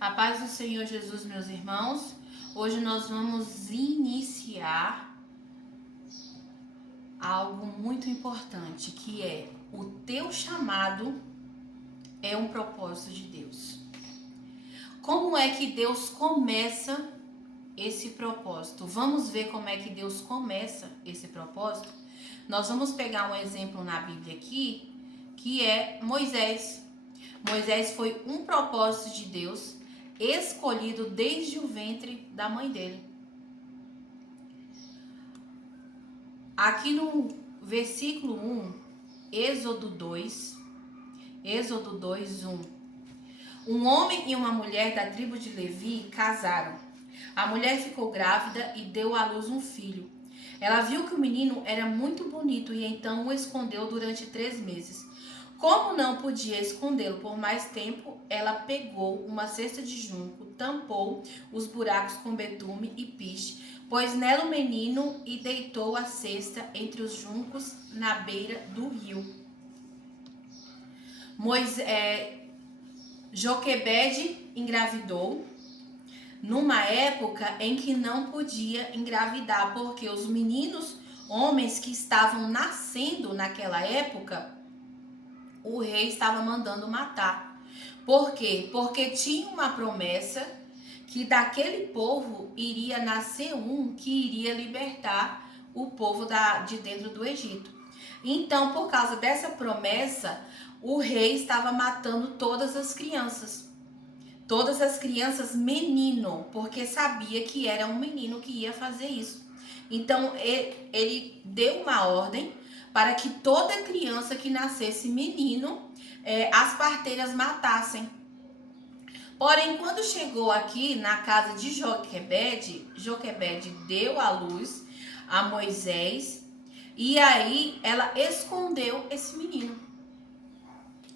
A paz do Senhor Jesus, meus irmãos. Hoje nós vamos iniciar algo muito importante, que é o teu chamado é um propósito de Deus. Como é que Deus começa esse propósito? Vamos ver como é que Deus começa esse propósito? Nós vamos pegar um exemplo na Bíblia aqui, que é Moisés. Moisés foi um propósito de Deus, escolhido desde o ventre da mãe dele. Aqui no versículo 1, Êxodo 2, 1. Um homem e uma mulher da tribo de Levi casaram. A mulher ficou grávida e deu à luz um filho. Ela viu que o menino era muito bonito e então o escondeu durante 3 meses. Como não podia escondê-lo por mais tempo, ela pegou uma cesta de junco, tampou os buracos com betume e piche, pôs nela o menino e deitou a cesta entre os juncos na beira do rio. Joquebede engravidou numa época em que não podia engravidar, porque os meninos homens que estavam nascendo naquela época, o rei estava mandando matar. Por quê? Porque tinha uma promessa que daquele povo iria nascer um que iria libertar o povo de dentro do Egito. Então, por causa dessa promessa, o rei estava matando todas as crianças. Todas as crianças menino, porque sabia que era um menino que ia fazer isso. Então, ele deu uma ordem para que toda criança que nascesse menino, as parteiras matassem. Porém, quando chegou aqui na casa de Joquebede, Joquebede deu à luz a Moisés e aí ela escondeu esse menino.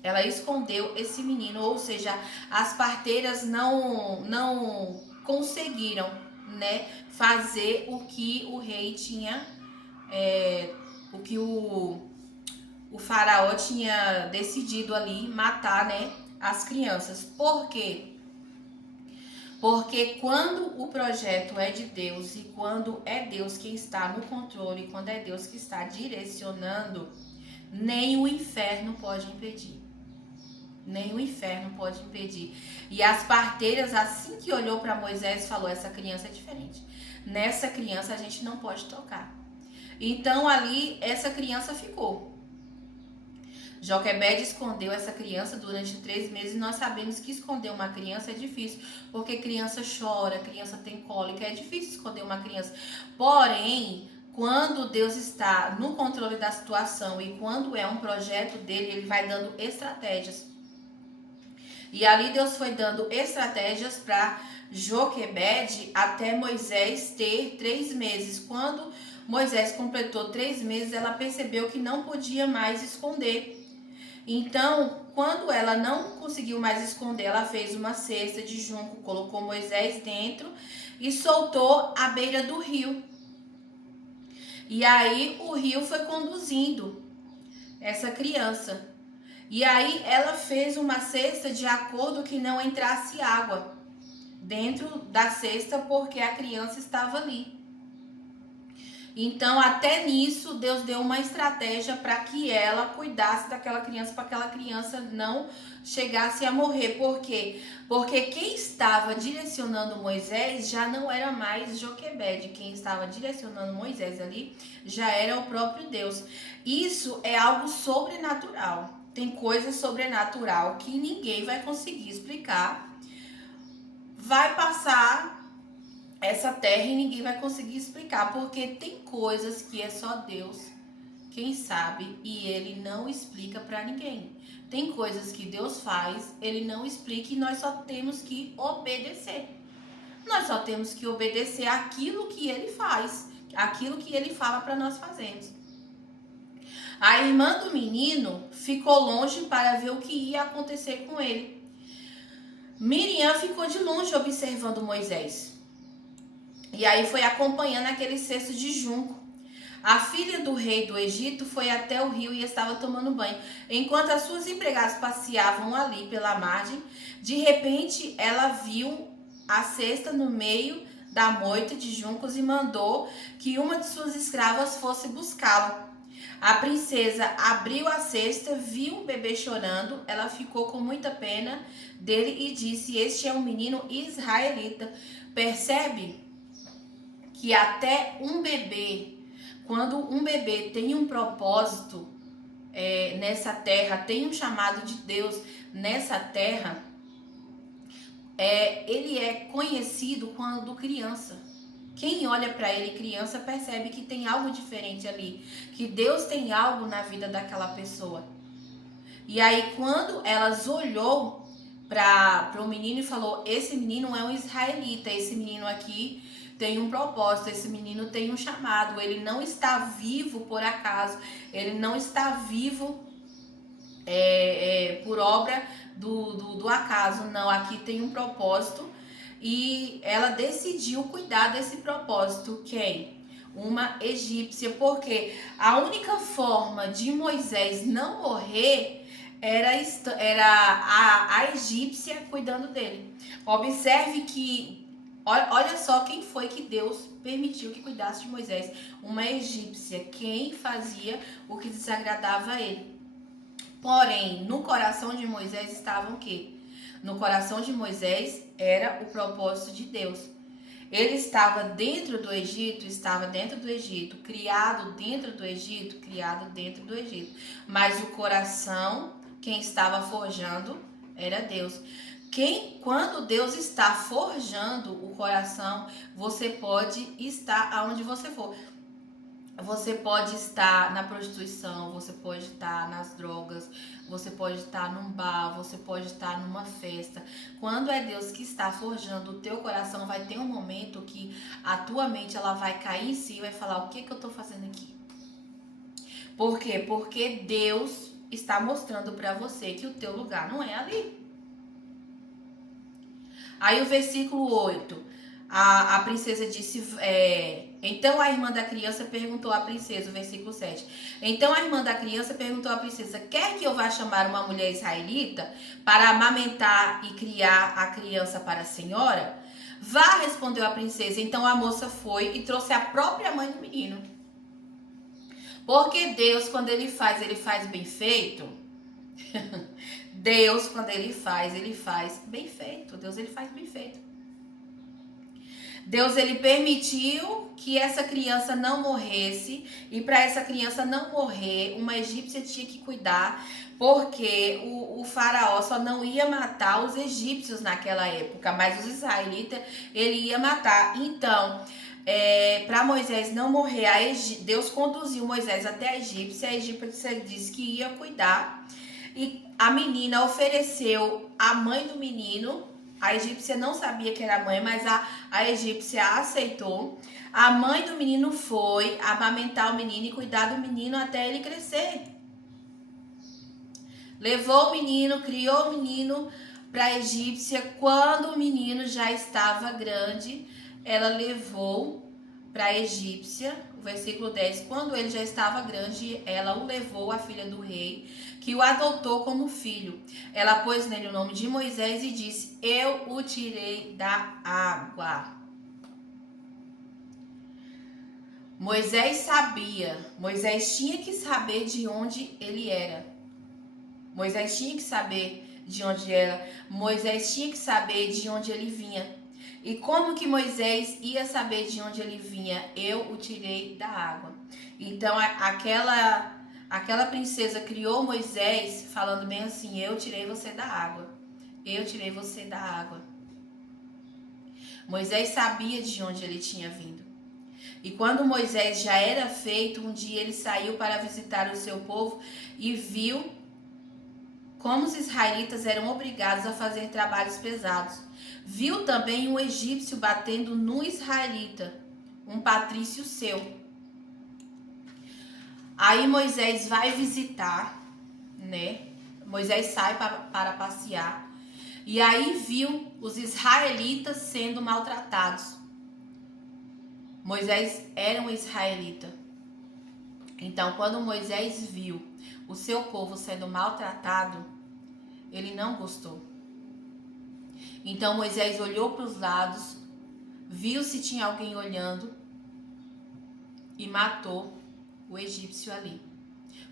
Ela escondeu esse menino, ou seja, as parteiras não conseguiram, né, fazer o que o rei tinha, o que o faraó tinha decidido ali matar, né, as crianças. Por quê? Porque quando o projeto é de Deus e quando é Deus quem está no controle, quando é Deus que está direcionando, nem o inferno pode impedir. Nem o inferno pode impedir. E as parteiras, assim que olhou para Moisés, falou: essa criança é diferente. Nessa criança a gente não pode tocar. Então ali essa criança ficou. Joquebede escondeu essa criança durante 3 meses. E nós sabemos que esconder uma criança é difícil, porque criança chora, criança tem cólica, é difícil esconder uma criança. Porém, quando Deus está no controle da situação e quando é um projeto dele, ele vai dando estratégias. E ali Deus foi dando estratégias para Joquebede até Moisés ter 3 meses. Quando Moisés completou 3 meses, ela percebeu que não podia mais esconder. Então, quando ela não conseguiu mais esconder, ela fez uma cesta de junco, colocou Moisés dentro e soltou à beira do rio. E aí o rio foi conduzindo essa criança. E aí ela fez uma cesta de acordo que não entrasse água dentro da cesta, porque a criança estava ali. Então, até nisso, Deus deu uma estratégia para que ela cuidasse daquela criança, para aquela criança não chegasse a morrer. Por quê? Porque quem estava direcionando Moisés já não era mais Joquebede. Quem estava direcionando Moisés ali já era o próprio Deus. Isso é algo sobrenatural. Tem coisa sobrenatural que ninguém vai conseguir explicar. Vai passar essa terra e ninguém vai conseguir explicar, porque tem coisas que é só Deus quem sabe e ele não explica para ninguém. Tem coisas que Deus faz, ele não explica e nós só temos que obedecer. Nós só temos que obedecer aquilo que ele faz, aquilo que ele fala para nós fazermos. A irmã do menino ficou longe para ver o que ia acontecer com ele. Miriam ficou de longe observando Moisés. E aí foi acompanhando aquele cesto de junco. A filha do rei do Egito foi até o rio e estava tomando banho. Enquanto as suas empregadas passeavam ali pela margem, de repente ela viu a cesta no meio da moita de juncos e mandou que uma de suas escravas fosse buscá-la. A princesa abriu a cesta, viu o bebê chorando, ela ficou com muita pena dele e disse: este é um menino israelita. Percebe que até um bebê, quando um bebê tem um propósito nessa terra, tem um chamado de Deus nessa terra, ele é conhecido quando criança. Quem olha para ele criança percebe que tem algo diferente ali, que Deus tem algo na vida daquela pessoa. E aí quando elas olhou para o menino e falou: esse menino é um israelita, esse menino aqui tem um propósito, esse menino tem um chamado, ele não está vivo por acaso, ele não está vivo por obra do acaso, não, aqui tem um propósito. E ela decidiu cuidar desse propósito. Quem? Uma egípcia, porque a única forma de Moisés não morrer era a egípcia cuidando dele. Observe que, olha só quem foi que Deus permitiu que cuidasse de Moisés. Uma egípcia, quem fazia o que desagradava a ele. Porém, no coração de Moisés estava o quê? No coração de Moisés era o propósito de Deus. Ele estava dentro do Egito, criado dentro do Egito, criado dentro do Egito. Mas o coração, quem estava forjando, era Deus. Quando Deus está forjando o coração, você pode estar aonde você for. Você pode estar na prostituição, você pode estar nas drogas, você pode estar num bar, você pode estar numa festa. Quando é Deus que está forjando o teu coração, vai ter um momento que a tua mente ela vai cair em si e vai falar: o que eu estou fazendo aqui? Por quê? Porque Deus está mostrando para você que o teu lugar não é ali. Aí o versículo 8, a princesa disse... Então a irmã da criança perguntou à princesa, o versículo 7. Então a irmã da criança perguntou à princesa: quer que eu vá chamar uma mulher israelita para amamentar e criar a criança para a senhora? Vá, respondeu a princesa. Então a moça foi e trouxe a própria mãe do menino. Porque Deus, quando ele faz bem feito. Deus, quando ele faz bem feito. Deus, ele faz bem feito. Deus, ele permitiu que essa criança não morresse, e para essa criança não morrer, uma egípcia tinha que cuidar, porque o faraó só não ia matar os egípcios naquela época, mas os israelitas ele ia matar. Então, para Moisés não morrer, Deus conduziu Moisés até a egípcia disse que ia cuidar, e a menina ofereceu a mãe do menino. A egípcia não sabia que era a mãe, mas a egípcia aceitou. A mãe do menino foi amamentar o menino e cuidar do menino até ele crescer. Levou o menino, criou o menino para a egípcia. Quando o menino já estava grande, ela levou para a egípcia. O versículo 10. Quando ele já estava grande, ela o levou, a filha do rei, que o adotou como filho. Ela pôs nele o nome de Moisés e disse: eu o tirei da água. Moisés tinha que saber de onde ele era. Moisés tinha que saber de onde era. Moisés tinha que saber de onde ele vinha. E como que Moisés ia saber de onde ele vinha? Eu o tirei da água. Então aquela princesa criou Moisés falando bem assim: eu tirei você da água. Eu tirei você da água. Moisés sabia de onde ele tinha vindo. E quando Moisés já era feito, um dia ele saiu para visitar o seu povo e viu como os israelitas eram obrigados a fazer trabalhos pesados. Viu também um egípcio batendo no israelita, um patrício seu. Aí Moisés vai visitar, né? Moisés sai para passear. E aí viu os israelitas sendo maltratados. Moisés era um israelita. Então, quando Moisés viu o seu povo sendo maltratado, ele não gostou. Então, Moisés olhou para os lados, viu se tinha alguém olhando e matou o egípcio ali.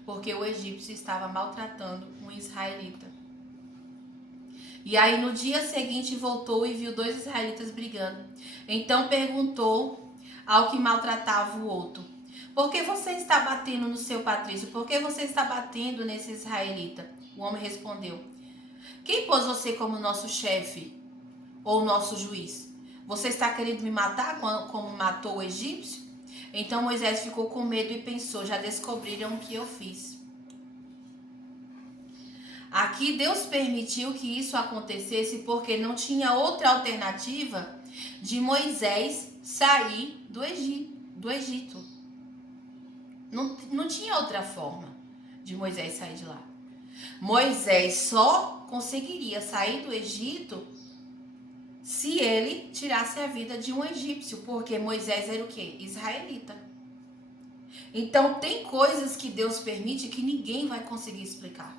Porque o egípcio estava maltratando um israelita. E aí, no dia seguinte, voltou e viu 2 israelitas brigando. Então, perguntou ao que maltratava o outro: por que você está batendo no seu patrício? Por que você está batendo nesse israelita? O homem respondeu: quem pôs você como nosso chefe ou nosso juiz? Você está querendo me matar como matou o egípcio? Então Moisés ficou com medo e pensou: já descobriram o que eu fiz. Aqui Deus permitiu que isso acontecesse porque não tinha outra alternativa de Moisés sair do Egito. Não tinha outra forma de Moisés sair de lá. Moisés só conseguiria sair do Egito se ele tirasse a vida de um egípcio, porque Moisés era o quê? Israelita. Então tem coisas que Deus permite que ninguém vai conseguir explicar.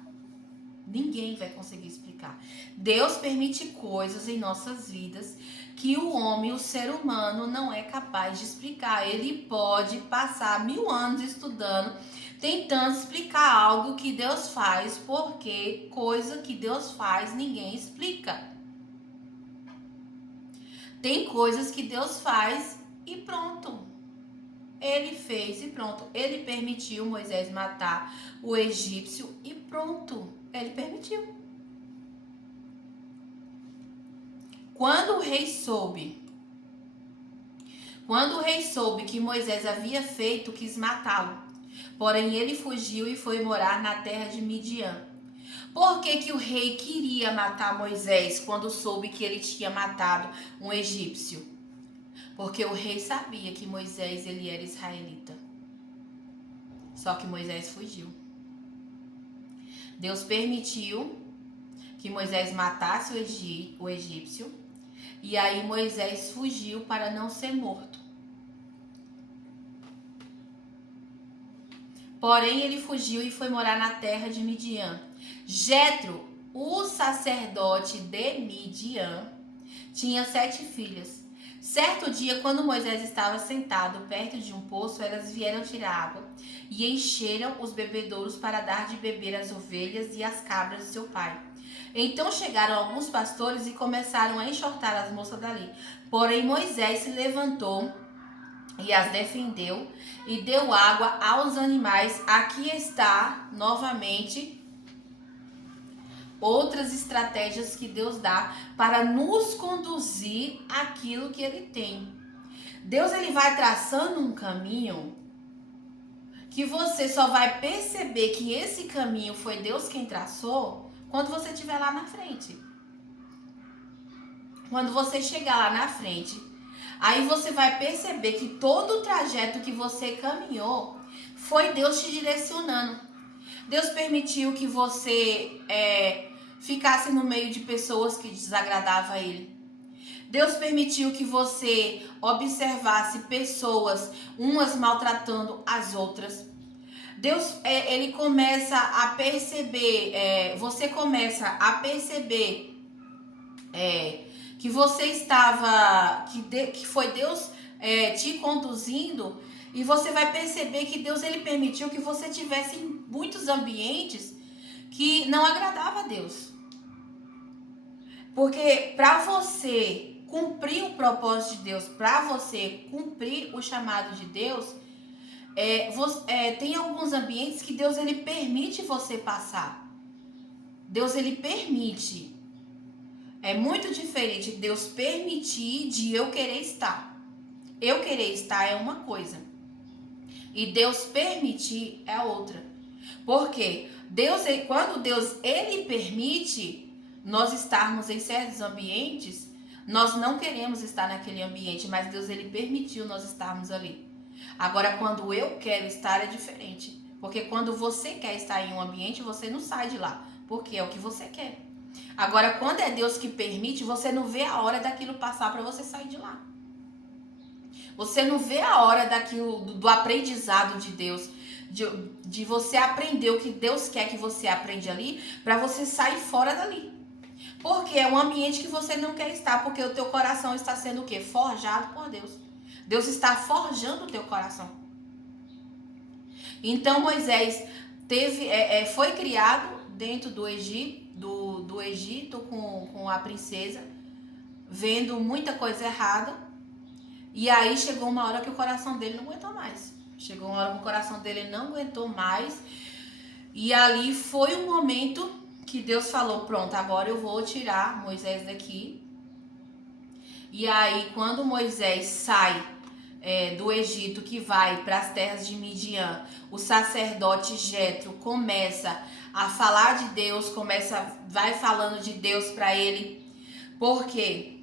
Ninguém vai conseguir explicar. Deus permite coisas em nossas vidas que o homem, o ser humano, não é capaz de explicar. Ele pode passar 1000 anos estudando, tentando explicar algo que Deus faz, porque coisa que Deus faz ninguém explica. Tem coisas que Deus faz e pronto. Ele fez e pronto. Ele permitiu Moisés matar o egípcio e pronto. Ele permitiu. Quando o rei soube que Moisés havia feito, quis matá-lo. Porém, ele fugiu e foi morar na terra de Midian. Por que o rei queria matar Moisés quando soube que ele tinha matado um egípcio? Porque o rei sabia que Moisés ele era israelita. Só que Moisés fugiu. Deus permitiu que Moisés matasse o egípcio. E aí Moisés fugiu para não ser morto. Porém, ele fugiu e foi morar na terra de Midian. Jetro, o sacerdote de Midian, tinha 7 filhas. Certo dia, quando Moisés estava sentado perto de um poço, elas vieram tirar água e encheram os bebedouros para dar de beber às ovelhas e às cabras de seu pai. Então chegaram alguns pastores e começaram a enxotar as moças dali. Porém, Moisés se levantou e as defendeu e deu água aos animais. Aqui está novamente outras estratégias que Deus dá para nos conduzir àquilo que Ele tem. Deus ele vai traçando um caminho que você só vai perceber que esse caminho foi Deus quem traçou quando você estiver lá na frente. Quando você chegar lá na frente, aí você vai perceber que todo o trajeto que você caminhou foi Deus te direcionando. Deus permitiu que você ficasse no meio de pessoas que desagradavam a Ele. Deus permitiu que você observasse pessoas, umas maltratando as outras. Deus, ele começa a perceber, você começa a perceber que você estava, que foi Deus te conduzindo, e você vai perceber que Deus ele permitiu que você tivesse em muitos ambientes que não agradava a Deus. Porque para você cumprir o propósito de Deus, para você cumprir o chamado de Deus, tem alguns ambientes que Deus ele permite você passar. Deus ele permite. É muito diferente Deus permitir de eu querer estar. Eu querer estar é uma coisa. E Deus permitir é outra. Porque quando Deus ele permite nós estarmos em certos ambientes, nós não queremos estar naquele ambiente, mas Deus ele permitiu nós estarmos ali. Agora, quando eu quero estar é diferente. Porque quando você quer estar em um ambiente, você não sai de lá. Porque é o que você quer. Agora, quando é Deus que permite, você não vê a hora daquilo passar para você sair de lá. Você não vê a hora daquilo, do aprendizado de Deus, de você aprender o que Deus quer que você aprenda ali, para você sair fora dali. Porque é um ambiente que você não quer estar, porque o teu coração está sendo o quê? Forjado por Deus. Deus está forjando o teu coração. Então Moisés foi criado dentro do Egito com a princesa, vendo muita coisa errada. E aí chegou uma hora que o coração dele não aguentou mais. Chegou uma hora que o coração dele não aguentou mais. E ali foi o momento que Deus falou, pronto, agora eu vou tirar Moisés daqui. E aí quando Moisés sai do Egito, que vai para as terras de Midian, o sacerdote Jetro começa a falar de Deus, vai falando de Deus para ele. Por quê?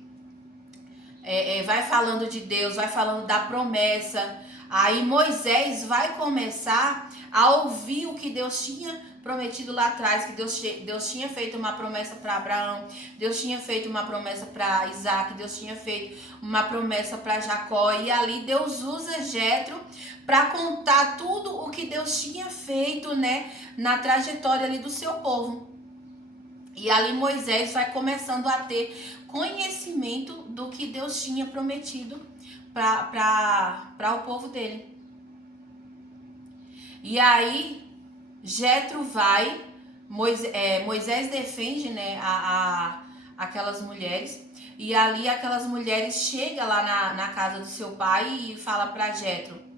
Vai falando de Deus, vai falando da promessa. Aí Moisés vai começar a ouvir o que Deus tinha prometido lá atrás, que Deus tinha feito uma promessa para Abraão, Deus tinha feito uma promessa para Isaac, Deus tinha feito uma promessa para Jacó. E ali Deus usa Jetro para contar tudo o que Deus tinha feito, né, na trajetória ali do seu povo. E ali Moisés vai começando a ter conhecimento do que Deus tinha prometido para o povo dele. E aí Jetro vai, Moisés defende, né, aquelas mulheres. E ali aquelas mulheres chegam lá na casa do seu pai e fala para Jetro.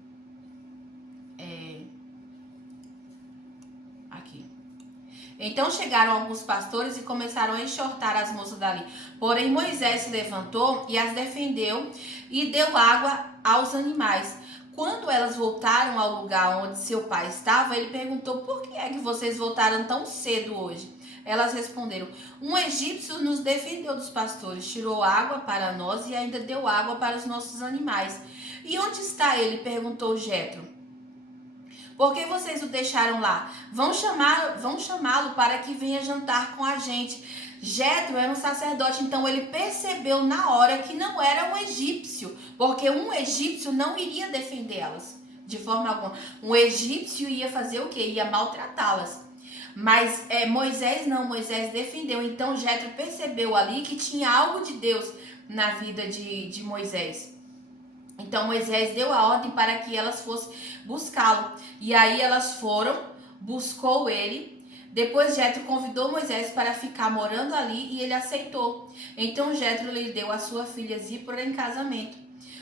Então chegaram alguns pastores e começaram a enxotar as moças dali. Porém Moisés se levantou e as defendeu e deu água aos animais. Quando elas voltaram ao lugar onde seu pai estava, ele perguntou: por que é que vocês voltaram tão cedo hoje? Elas responderam: um egípcio nos defendeu dos pastores, tirou água para nós e ainda deu água para os nossos animais. E onde está ele? Perguntou Jetro. Por que vocês o deixaram lá? Vão chamá-lo para que venha jantar com a gente. Jetro era um sacerdote, então ele percebeu na hora que não era um egípcio, porque um egípcio não iria defendê-las de forma alguma. Um egípcio ia fazer o quê? Ia maltratá-las. Mas Moisés não, Moisés defendeu. Então Jetro percebeu ali que tinha algo de Deus na vida de Moisés. Então Moisés deu a ordem para que elas fossem buscá-lo. E aí elas foram, buscou ele. Depois Jetro convidou Moisés para ficar morando ali e ele aceitou. Então Jetro lhe deu a sua filha Zípora em casamento.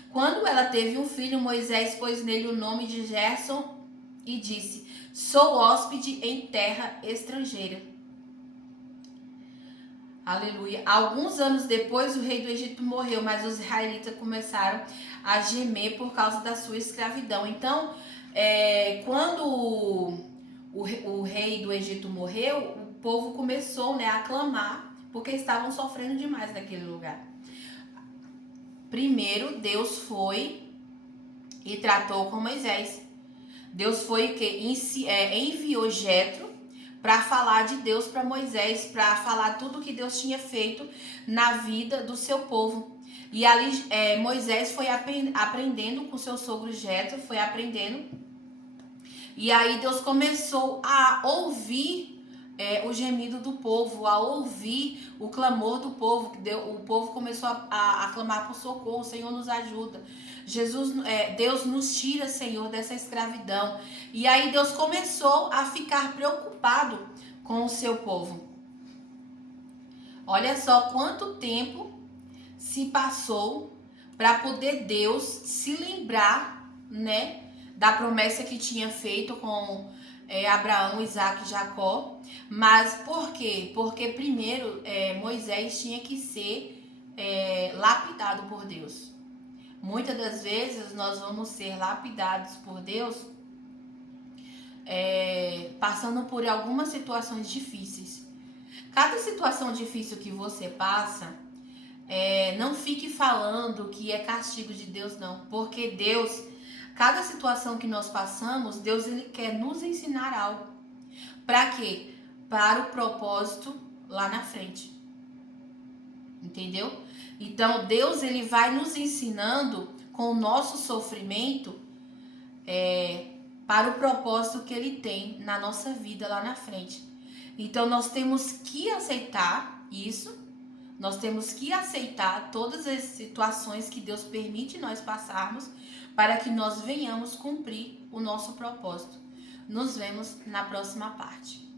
Quando ela teve um filho, Moisés pôs nele o nome de Gerson e disse: sou hóspede em terra estrangeira. Aleluia. Alguns anos depois, o rei do Egito morreu, mas os israelitas começaram a gemer por causa da sua escravidão. Então, quando o rei do Egito morreu, o povo começou, né, a clamar, porque estavam sofrendo demais naquele lugar. Primeiro, Deus foi e tratou com Moisés. Deus foi o que? Enviou Jetro para falar de Deus para Moisés, para falar tudo que Deus tinha feito na vida do seu povo. E ali Moisés foi aprendendo com seu sogro Jetro, foi aprendendo. E aí Deus começou a ouvir o gemido do povo, a ouvir o clamor do povo. O povo começou a clamar por socorro: Senhor, nos ajuda. Deus nos tira, Senhor, dessa escravidão. E aí Deus começou a ficar preocupado com o seu povo. Olha só quanto tempo se passou para poder Deus se lembrar, né, da promessa que tinha feito com Abraão, Isaac e Jacó. Mas por quê? Porque primeiro Moisés tinha que ser lapidado por Deus. Muitas das vezes nós vamos ser lapidados por Deus passando por algumas situações difíceis. Cada situação difícil que você passa, não fique falando que é castigo de Deus, não. Porque Deus, cada situação que nós passamos, Deus ele quer nos ensinar algo. Para quê? Para o propósito lá na frente. Entendeu? Então Deus ele vai nos ensinando com o nosso sofrimento para o propósito que Ele tem na nossa vida lá na frente. Então nós temos que aceitar isso, nós temos que aceitar todas as situações que Deus permite nós passarmos para que nós venhamos cumprir o nosso propósito. Nos vemos na próxima parte.